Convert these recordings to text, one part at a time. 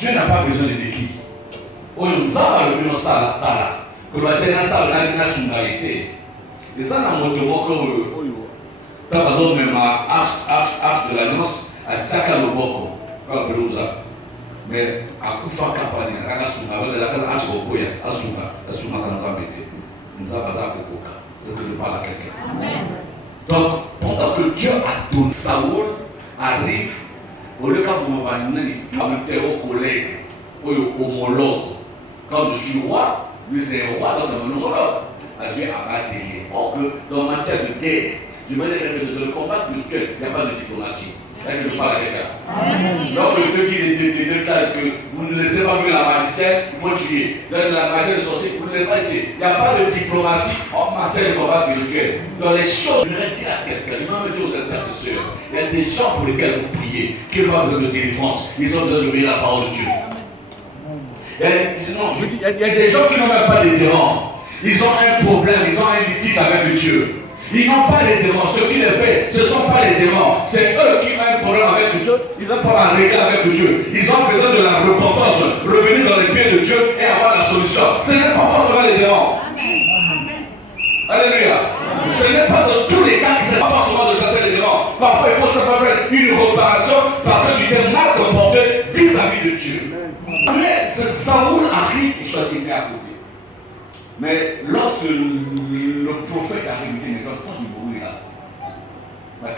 Dieu n'a pas besoin de béquilles. On ça le plus ça là. Que la terre ça la nationalité. Et ça n'a moto moko. T'as besoin même arche de l'alliance à Tchaka Loboko. Pas belusa. Mais à Kufa Kapani, à Kasuma, avec la casa arche Bokoya, Asuma Kanzambete. Nzabaza Kokoka. Est-ce que je parle à quelqu'un? Amen. Donc, pendant que Dieu a donné, Saoul arrive, au lieu qu'il y ait un collègue, un homologue, comme je suis roi, lui c'est un roi, donc c'est un homologue. Dieu a battu. Or que dans matière de guerre, je veux dire que dans le combat spirituel, il n'y a pas de diplomatie. Est-ce que je parle à quelqu'un? Donc Dieu qui déclare que vous ne laissez pas vivre la magicienne, il faut tuer. La magicienne de sorcier, vous ne laissez pas tuer. Il n'y a pas de diplomatie en matière de combat spirituel. Dans les choses, je voudrais dire à quelqu'un, je vais même dire aux intercesseurs, il y a des gens pour lesquels vous priez, qui n'ont pas besoin de délivrance, ils ont besoin de obéir la parole de Dieu. Il y a des gens qui n'ont même pas de démons. Ils ont un problème, ils ont un litige avec Dieu. Ils n'ont pas les démons. Ce qui les fait, ce ne sont pas les démons. C'est eux qui ont un problème avec Dieu. Ils n'ont pas à régler avec Dieu. Ils ont besoin de la repentance, revenir dans les pieds de Dieu et avoir la solution. Ce n'est pas forcément les démons. Amen. Alléluia. Ce n'est pas dans tous les cas que ce n'est pas forcément de chasser les démons. Parfois, il faut simplement faire une réparation parce que tu t'es mal comporté vis-à-vis de Dieu. Mais ce Saoul arrive, il choisit bien à côté. Mais lorsque le prophète arrive, il dit, mais j'entends du bruit là.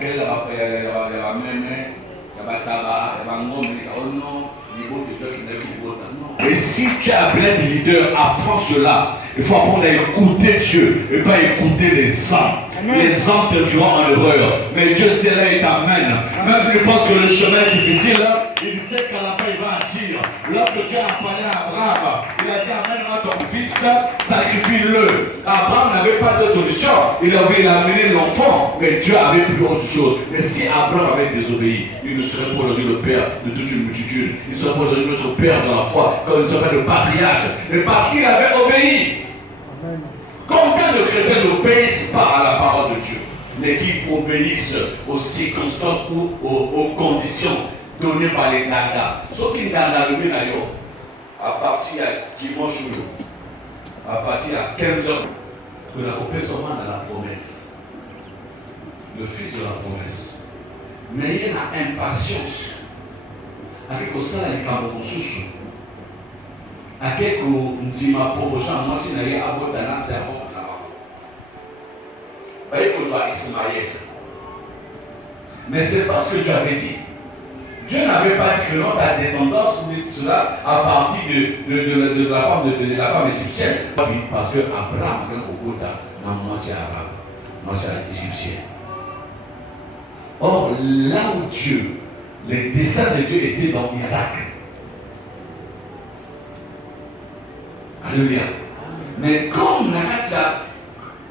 Il y a même, il y a tabac, il y a ngom, oh non, et si tu es appelé de leader, apprends cela. Il faut apprendre à écouter Dieu et pas écouter les hommes. Les hommes te diront en erreur. Mais Dieu sait là et t'amène. Même si tu penses que le chemin est difficile, il sait qu'à la fin il va agir. Lorsque Dieu a parlé à Abraham, il a dit amène-moi ton fils, sacrifie-le. Abraham n'avait pas d'autre solution. Il avait amené l'enfant, mais Dieu avait plus autre chose. Mais si Abraham avait désobéi, il ne serait pas aujourd'hui le père de toute une multitude. Il serait pas aujourd'hui notre père dans la foi, comme il serait le patriarche. Mais parce qu'il avait obéi. Combien de chrétiens n'obéissent pas à la parole de Dieu, mais qui obéissent aux circonstances ou aux conditions données par les nagas. Sauf qu'il n'a pas le à partir de dimanche, à partir de 15h, que la coupée seulement dans la promesse. Le fils de la promesse. Mais il y a impatience. Avec ça, il y a un sous. Avec une proposition, moi, si il y a un peu d'annonce, c'est un peu. Ismaël. Mais c'est parce que Dieu avait dit. Dieu n'avait pas dit que non, ta descendance, cela à partir de la femme égyptienne. Parce que Abraham, au Kota, non, moi c'est arabe, moi c'est égyptien. Or, là où Dieu, les desseins de Dieu étaient dans Isaac. Alléluia. Mais comme Nakatia,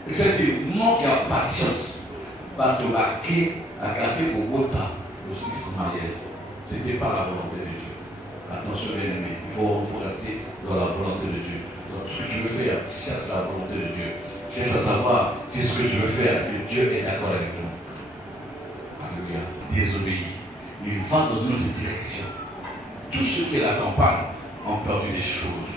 c'est une manque de patience. Batolaki, Akati Bogota, Ismaël. Ce n'était pas la volonté de Dieu. Attention, bien aimé, il faut rester dans la volonté de Dieu. Donc, ce que tu veux faire, cherche la volonté de Dieu. Cherche à savoir si ce que je veux faire, est-ce que Dieu est d'accord avec nous. Alléluia. Désobéi. Il va dans une autre direction. Tous ceux qui l'accompagnent ont perdu des choses.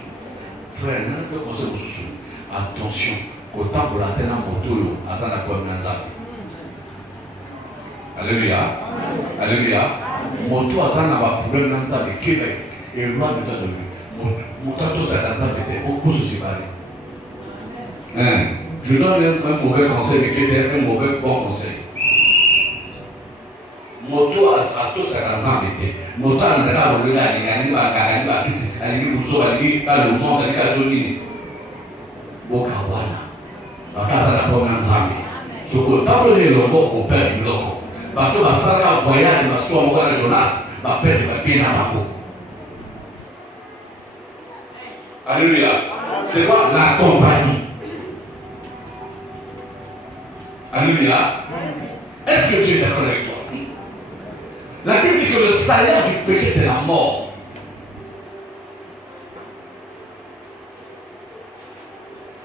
Frère, nous ne pouvons pas attention. Autant pour la terre en moto, à ça n'a pas de nazaire. Alléluia. Alléluia. Moto à ça n'a pas de problème dans ça avec Québec. Et loin de temps de lui. Moto ça dans ça peut-être. On peut se séparer. Je donne un mauvais conseil, mais qui était un mauvais bon conseil. Moto à tout ça dans ça peut-être. Moto à l'endroit où il y a des gens qui le monde, qui Bokawana. Bakaza na kwa nzambi. Soko tablo le logo au père du logo. Bato basaka voyage baswa mwana Jonas, ba père ba bien bako. Alléluia. C'est quoi la compagnie? Alléluia. Est-ce que Dieu est d'accord avec toi? La Bible dit que le salaire du péché c'est la mort.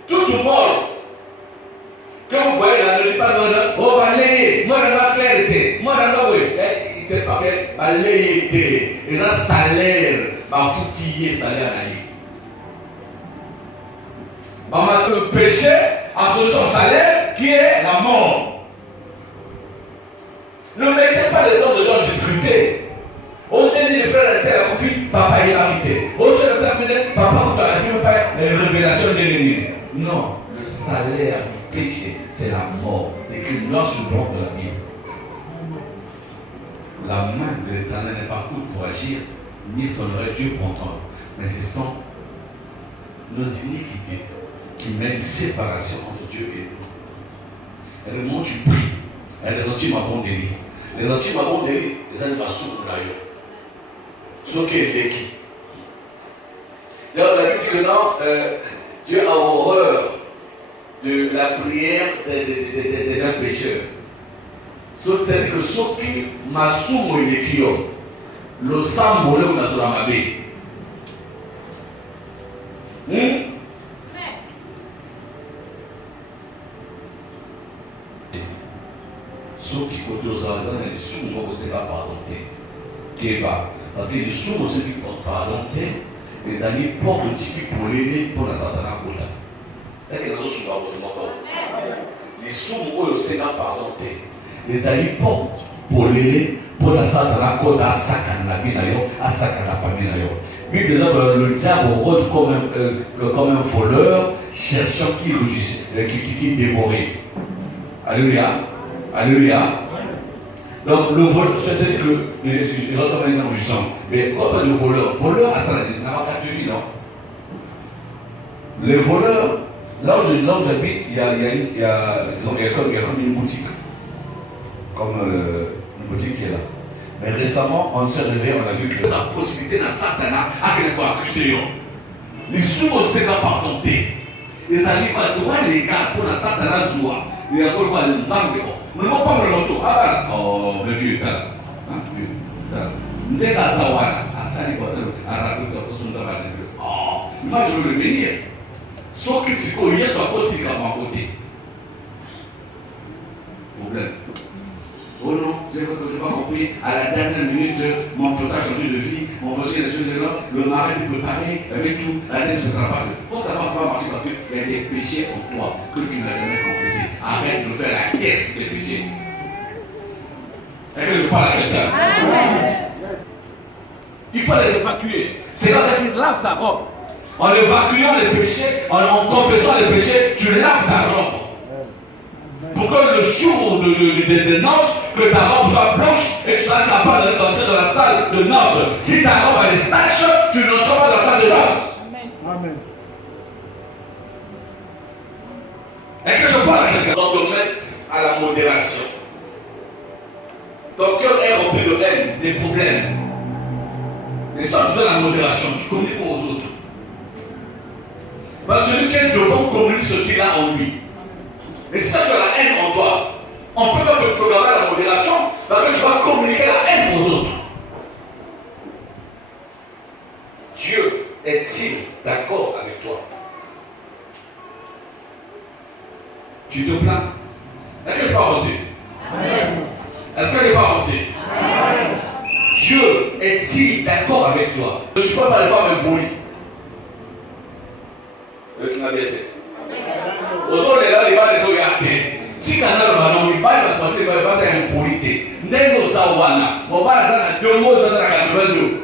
Tout le monde que vous voyez là, ne dit pas oh balayé, moi dans ma clarté, moi dans ma oui, c'est pas fait balayé. Et ça, salaire, va foutiller, salaire à le péché a son salaire qui est la mort. Ne mettez pas les hommes de Dieu en difficulté. On dit les frères étaient à la conflit, papa il a quitté. On se le terminé, papa vous a dit pas les révélations de l'ennemi. Non, le salaire du péché, c'est la mort. C'est écrit noir sur blanc de la Bible. La main de l'Éternel n'est pas courte pour agir, ni son oreille Dieu pour entendre. Mais ce sont nos iniquités qui mettent une séparation entre Dieu et nous. Et le moment où tu pries, et les antilles m'abondent. Les antilles m'abondent, les animaux souffrent d'ailleurs. Ce qui est qui. D'ailleurs, la Bible dit que non, Dieu a horreur de la prière des pécheurs. C'est que ceux qui m'assument les clients, le sang volé ou la solamabé. Ceux qui côté aux artisans, les sous ne vont pas pardonner. Qui est bas. Parce que les sous aussi qui portent pardonner, les amis portent le ticket pour l'aider pour la satana kota. Et que les autres sous les sous aussi pas pardonner. Les amis portent pour l'aider pour la satana kota à sacan la vie d'ailleurs, à sacan la famille d'ailleurs. Puis par exemple, le diable rôde comme un voleur cherchant qui dévorait. Alléluia. Alléluia. Donc le voleur, c'est que je rentre maintenant du sang. Mais quand on dit voleur à ça, il n'y a pas de non. Les voleurs, là où j'habite, il y a comme une boutique. Comme une boutique qui est là. Mais récemment, on s'est réveillé, on a vu que sa possibilité d'un Satan à quelqu'un accusé. Les sous-mossés n'ont pas tenté. Les alliés droit légal pour la Satan à Zoua. Il y a quoi de Zambé. Mais non pas le loto. Ah ben, oh, le Dieu est là. Dieu. Ndé la Zawana, à Sali Bossel, à Rakout, à Poson Dabal. Oh, moi je veux le bénir. Soit que c'est qu'il y a soit côté comme à côté. Problème. Oh non, je n'ai pas compris. À la dernière minute, mon frère a changé de vie, mon frère a changé de l'autre, le mari est préparé, avec tout, la dame se sera passée. Bon, ça ne va pas marcher parce qu'il y a des péchés en toi que tu n'as jamais confessé. Arrête de faire la caisse des péchés. Est-ce que je parle à quelqu'un? Il faut les évacuer. C'est là qu'il lave sa robe. En évacuant les péchés, en confessant les péchés, tu laves ta robe. Pour que le jour de noces, que ta robe soit blanche et que tu sois capable d'entrer dans la salle de noces. Si ta robe a des taches, tu n'entres pas dans la salle de noces. Amen. Est-ce que je parle à quelqu'un? On te met à la modération. Ton cœur est rempli de haine, des problèmes. Et ça, tu donnes la modération, tu communiques aux autres. Parce que celui qui est devant communique ce qu'il a en lui. Mais si toi tu as la haine en toi, on ne peut pas te programmer la modération parce que tu vas communiquer la haine aux autres. Dieu est-il d'accord avec toi? Tu te plains? Est-ce que je parle aussi? Est-ce que je parle aussi? Dieu est-il d'accord avec toi? Je ne suis pas par les femmes impolis. Qui m'a bien fait. Aux autres, les gars, les gars, les autres, si tu as un il va se passer une impolité. N'est-ce pas ça, on va dans deux mots dans la 82.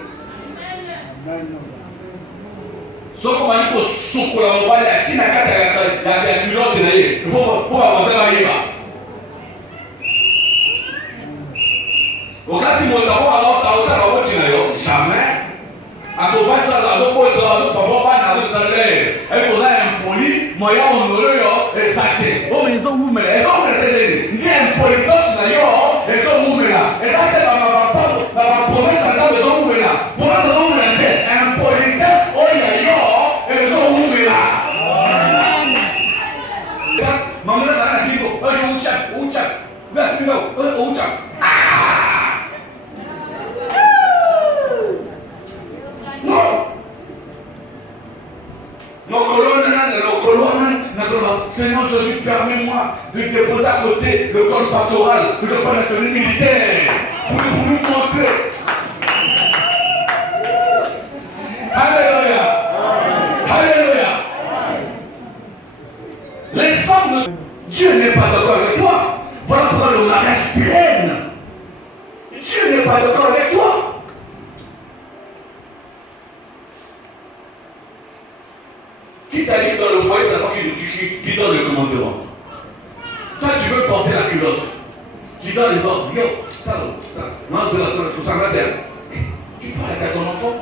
Sauf qu'on va dire que sous la mobile, la Chine a la culotte, il faut avancer là. Au cas si mon temps, alors, jamais. À cause de ça, on peut pas et pour ça, impoli, moyen honoré, et ça fait. Oh, mais ils ont où, mais ils ont dit impolitos, d'ailleurs, ils ont où, mais là. Et ça, c'est ma promesse à ta maison, où, mais là. Pour la maison, où, mais impolitos, oh, d'ailleurs, ils ont où, mais là. Maman, là, là, dit, oh, où, tchak, merci, où, tchak. Seigneur, je suis permets-moi de déposer à côté le corps pastoral, de faire la tenue militaire, pour nous montrer. Qui t'a dit dans le foyer, c'est toi qui donne le commandement. Toi, tu veux porter la culotte. Tu donnes les ordres. Yo, non, c'est la seule, ça va dire. Tu parles avec ton enfant.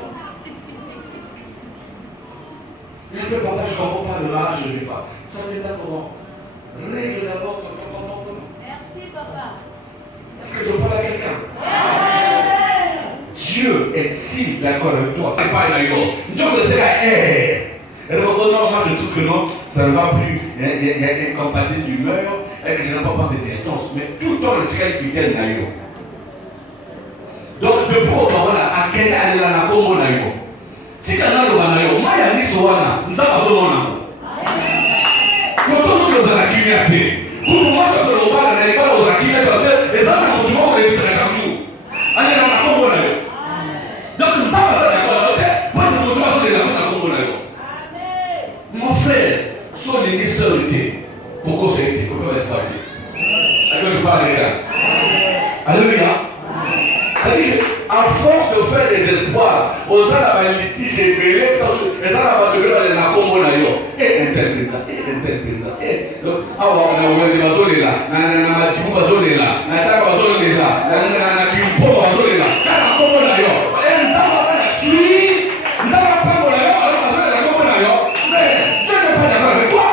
Il y a un peu de je ne comprends pas le mariage, je ne vais pas. Ça veut dire comment? Règle d'abord ton comportement. Merci, papa. Est-ce que je parle à quelqu'un? Dieu est-il d'accord avec toi? Pas d'ailleurs. Dieu le sait là. Et donc, moi, je trouve que non, ça ne va plus. Il y a une compatibilité d'humeur et que je n'ai pas passé distance. Mais tout le temps, le tirel fidèle d'ailleurs. Donc, depuis au Kawana, à quel âge la Congo d'ailleurs? Si tu as un homme, moi, il y a une soana, nous avons besoin de tout ce que vous avez accumulé. Pour moi, ce que vous avez accumulé, parce que les hommes ont du monde, ils se chaque jour. Allez, dans la Congo d'ailleurs. Donc, nous avons besoin d'accord. Pas de motivation de la Congo d'ailleurs. Mon frère, son église était. Pourquoi c'est été? Pourquoi est-ce pas été? Est-ce que je parle avec elle? Alléluia. C'est-à-dire qu'à force de faire des espoirs, aux gens là-bas, les litige et mêlés, les gens là-bas, de venir dans la Congo d'ailleurs. Et interprète ça, et interprète ça. Donc, on a ouvert des bazooles là, on a Matibou bazooles là, on a Taka bazooles là, on a Kimpo bazooles là, dans la Congo d'ailleurs. Et nous avons pas la suite, nous n'avons pas d'ailleurs, alors on a la Congo d'ailleurs. Frère, Dieu n'est pas d'accord avec toi.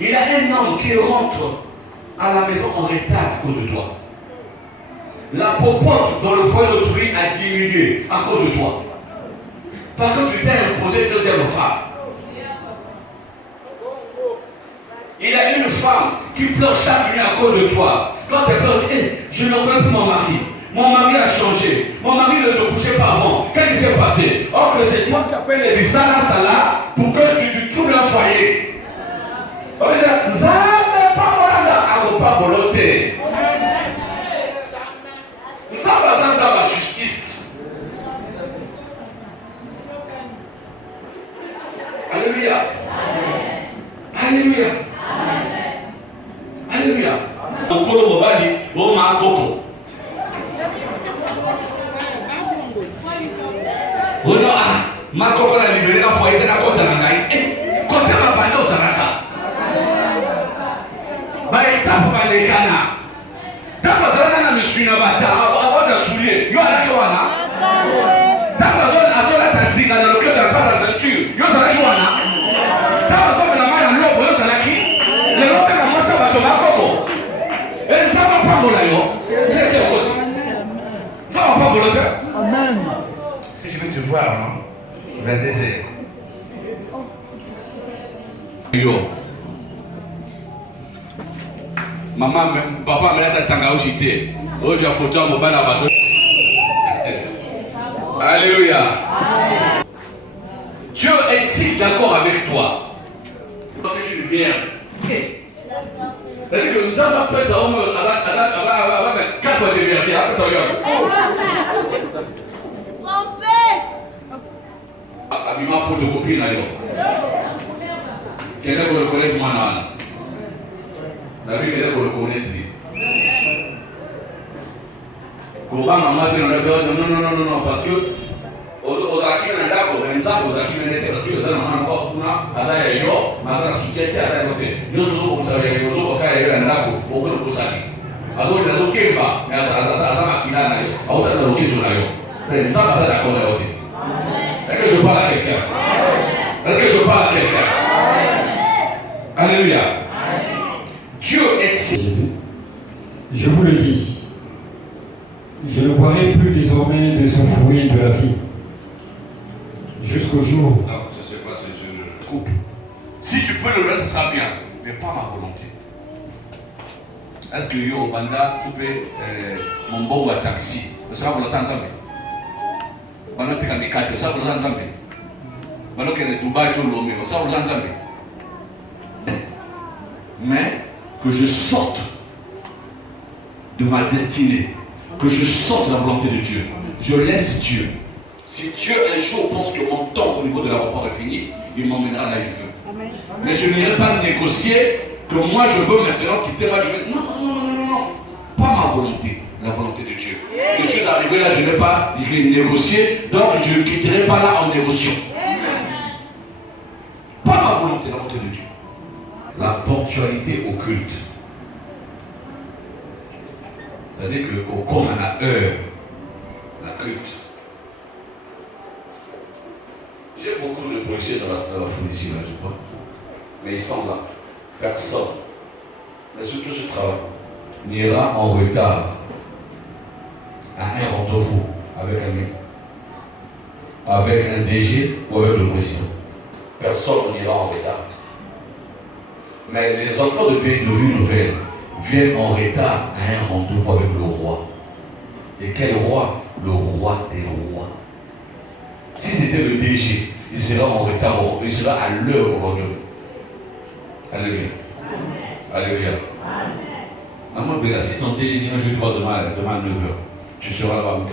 Il a un homme qui rentre à la maison en retard à cause de toi. La popote dans le foyer d'autrui a diminué à cause de toi. Parce que tu t'es imposé deuxième femme. Il a une femme qui pleure chaque nuit à cause de toi. Quand elle pleure, elle dit, hey, je ne reconnais plus mon mari. Mon mari a changé. Mon mari ne te couchait pas avant. Qu'est-ce qui s'est passé? Or que c'est toi qui as fait les bisala pour que tu trouves un foyer. On va dire, Zame pas molanda, avo pas volonté. Zama zama justice. Alléluia. Alléluia. Alléluia. Okolo mobali, o ma koko. Oh non, ma koko la libéré la foyer na kota na ngai. Kota ma bando sanaka. Baitapo balekana. Tapa zana na misuna bata avant de soulier. Yo ala kiwana. Tapa zona azola tasika dans le cœur de la ceinture. Yo zala kiwana. Tapa zona na maya lobo yo zala ki. Le lobo na masa bato makoko. Et nous avons pas mon aïe. C'est quelque chose. Nous n'avons pas volonté. Amen. Je vais te voir, non? Vers des airs. Yo. Maman, papa me l'a tanga aussi. Oh, tu as photo à mon bal à bateau. Alléluia. Dieu est-il d'accord avec toi? C'est une vierge. C'est-à-dire que nous avons fait ça au moins avant 4 fois de vierge. Il m'a photocopie d'ailleurs. Quelqu'un qui le connaît, moi, non. La vie, quelqu'un qui le connaît. Comment maman s'est dit non, parce que aux acquis, on est d'accord, même ça, aux acquis, on était parce que ça, on a encore un azar et yo, mais ça, soutien, azar et côté. Nous, nous, ça, nous, on s'est dit, on est d'accord, pour que nous puissions. Azo, il a zo kemba, mais ça, makina na yo. A autant de loquer sur la yo. Mais ça, pas d'accord avec toi. Est-ce que je parle à quelqu'un? Est-ce que je parle à quelqu'un? Alléluia. Dieu est. Je vous le dis, je ne boirai plus désormais de son fruit de la vie, jusqu'au jour. Non, je ne sais pas si je coupe. Si tu peux le mettre, ça sera bien, mais pas ma volonté. Est-ce que yo banda, tu peux mon bon ou à taxi? Ça va pour le temps ensemble. Pendant que tu as des cartes, ça va pour le temps ensemble. Pendant que tu as Dubaï, tout l'homme, ça va pour le temps ensemble. Mais que je sorte de ma destinée, que je sorte de la volonté de Dieu. Je laisse Dieu. Si Dieu un jour pense que mon temps au niveau de l'aéroport est fini, il m'emmènera là où il veut. Amen. Mais je n'irai pas négocier que moi je veux maintenant quitter ma vie. Non, pas ma volonté, la volonté de Dieu. Que suis arrivé là, je n'ai pas négocié, donc je ne quitterai pas là en négociant. Pas ma volonté, la volonté de Dieu. La ponctualité au culte. C'est-à-dire que comme à la heure, la culte. J'ai beaucoup de policiers dans la foule ici, là, je crois. Mais ils sont là. Personne. Mais surtout ce travail n'ira en retard à un rendez-vous avec un DG ou avec le président. Personne n'ira en retard. Mais les enfants de pays de vie nouvelle viennent en retard à un rendez-vous avec le roi. Et quel roi? Le roi des rois. Si c'était le DG, il sera en retard, il sera à l'heure au rendez-vous. Alléluia. Alléluia. Maman Béla, si ton DG dit je te vois demain à 9h, tu seras là-bas à 8h30.